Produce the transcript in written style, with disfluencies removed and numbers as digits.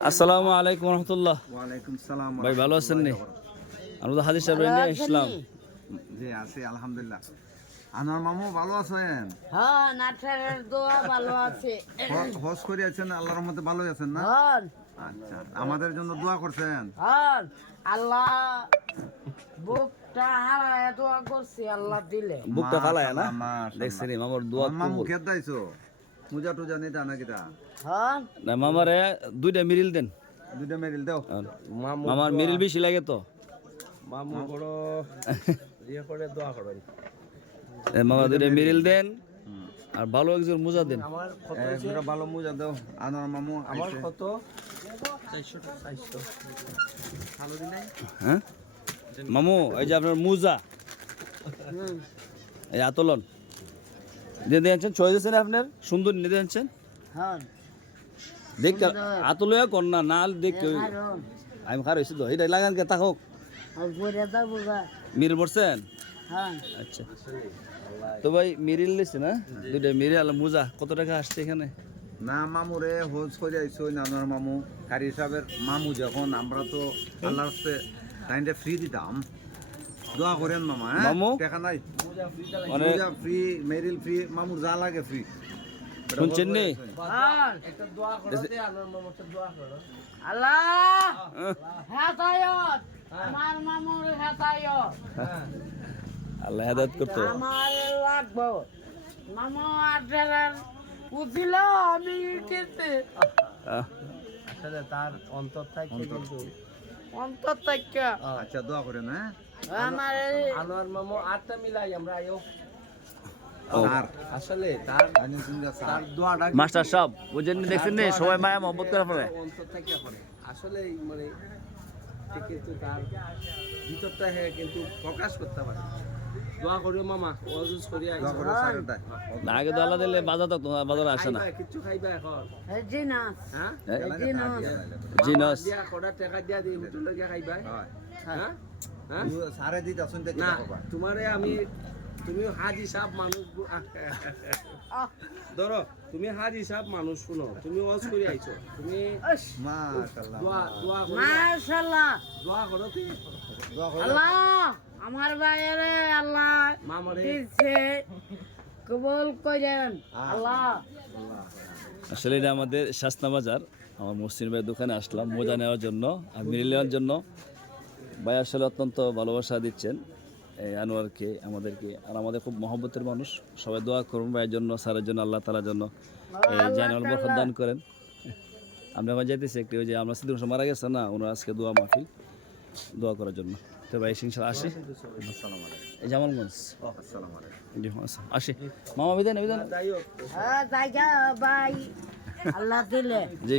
আসসালামু আলাইকুম রহমতুল্লাহ। ওয়ালাইকুম সালাম। ভাই ভালো আছেন নি? আমরা তো হাজির সাহেব নিয়ে ইসলাম। জি আছি আলহামদুলিল্লাহ। আনোয়ার মামু ভালো আছেন? হ্যাঁ, নাটারের দোয়া ভালো আছে। হজ করে আছেন, আল্লাহর রহমতে ভালো আছেন না? হ্যাঁ, আচ্ছা, আমাদের জন্য দোয়া করছেন? হ্যাঁ, আল্লাহ বুকটা হারায় দোয়া করছি, আল্লাহ দিলে। বুকটা ফালায় না? মাশাআল্লাহ। দেখছেন মামার দোয়া মামু কবুল। খেত দাইছো? পূজা টুজা নিতা নাকি তা? হ্যাঁ, না মামারে দুইটা মিরিল দেন। দুইটা মেরিল দাও। মামার মিরিল বেশি লাগে তো। মামু বড় ইয়ে করে দোয়া করেন। মামা দুইটা মিরিল দেন আর ভালো একজন মোজা দেন। আমার কত এক জোড়া ভালো মোজা দাও আনোয়ার মামু। আমার আইছে। কত 400 ভালো দিন নাই। হ্যাঁ মামু এই যে আপনার মোজা এই আতলন দিয়ে দিয়েছেন, চয়েস দিয়েছেন আপনার সুন্দর নিয়ে দিয়েছেন। হ্যাঁ, দেখ সুন্দর। আতলয়া কর না না দেখ কারণ আমি খার হয়েছি তো এটা লাগান কে থাকুক। ঘুরে যাবো গা। মিরিল পড়ছেন? হ্যাঁ, আচ্ছা তো ভাই মিরিল নিচ্ছে না দুইটা মিরিল আর মোজা কত টাকা আসছে এখানে? না মামুরে হজ করে আইছো আনোয়ার মামু। কারি সাহেবের মামু যখন আমরা তো আল্লাহর হস্তে টাইমটা ফ্রি দিতাম। দোয়া করেন মামা। হ্যাঁ মামু? টাকা নাই। মানে পূজা ফ্রি, মেরিল ফ্রি, মামুর যা লাগে ফ্রি। শুনছেন নি? হ্যাঁ, একটা দোয়া করতে আনোর মামাকে দোয়া করো। আল্লাহ হেদায়ত, আমার মামুর হেদায়ত, আল্লাহ হেদায়েত করতো। আমার লাগবো মামু আড্ডার বুঝিল আমি কেতে আসলে তার অন্তর থাকে কিন্তু অন্তর থেকে আচ্ছা দোয়া করেন। হ্যাঁ আমার আনোয়ার মামু আটটা মিলাই আমরা আয়ো। আর আসলে তার আইনের চিন্তা স্যার। তার দোয়াটা মাস্টার সাহেব বুঝেন নি, দেখছেন নি সবাই মায়া মহব্বত করে পড়ে। অন্তর থেকে করে আসলে মানে সে কিন্তু তার ভিতরটা কিন্তু প্রকাশ করতে পারে। দোয়া করিও মামা ওয়াজুজ করিয়া দোয়া করে স্যারেরটা। না আগে তো আল্লাহ দিলে বাজার তো তোমার বাজার আসে না। খাইবা কিছু খাইবা এখন জিনাস হ্যাঁ জিনস দিয়া কটা টাকা দিয়া দিই হোটেলে গিয়া খাইবা হ্যাঁ হ্যাঁ সারে দিতে আসুন দেখি না তোমারে আমি তুমি হাজি সাহেব মানুষ ধরো তুমি হাজি সাহেব মানুষ শুনো তুমি ওয়াজ করে আইছো তুমি মাশাআল্লাহ। দোয়া করো মাশাআল্লাহ দোয়া করো তুমি দোয়া করে আল্লাহ আমার বাইরে আল্লাহ মামারে দিছে কবুল করেন আল্লাহ। আসলে এটা আমাদের শাসনা বাজার। আমার মুসলিম ভাইয়ের দোকানে আসলাম মোজা নেওয়ার জন্য আর মিরিল নেওয়ার জন্য। ভাই আসলে অত্যন্ত ভালোবাসা দিচ্ছেন এই আনোয়ারকে আমাদেরকে, আর আমাদের খুব মহব্বতের মানুষ। সবাই দোয়া করুন ভাইয়ের জন্য, স্যারের জন্য, আল্লাহ তাআলার জন্য এই জানাল বরকত দান করেন। আমরা আবার যাইতেছি একটু, ওই যে আমরা সিদ্ধ মারা গেছে না, ওনার আজকে দোয়া মাহফিল, দোয়া করার জন্য। তো ভাই ইনশাআল্লাহ আসি। আসসালামু আলাইকুম। এই জামালগঞ্জ আসসালামু আলাইকুম। জি আসি মামা বিদায় না বিদায় না। যাই হোক জায়গা ভাই আল্লাহ দিলে জি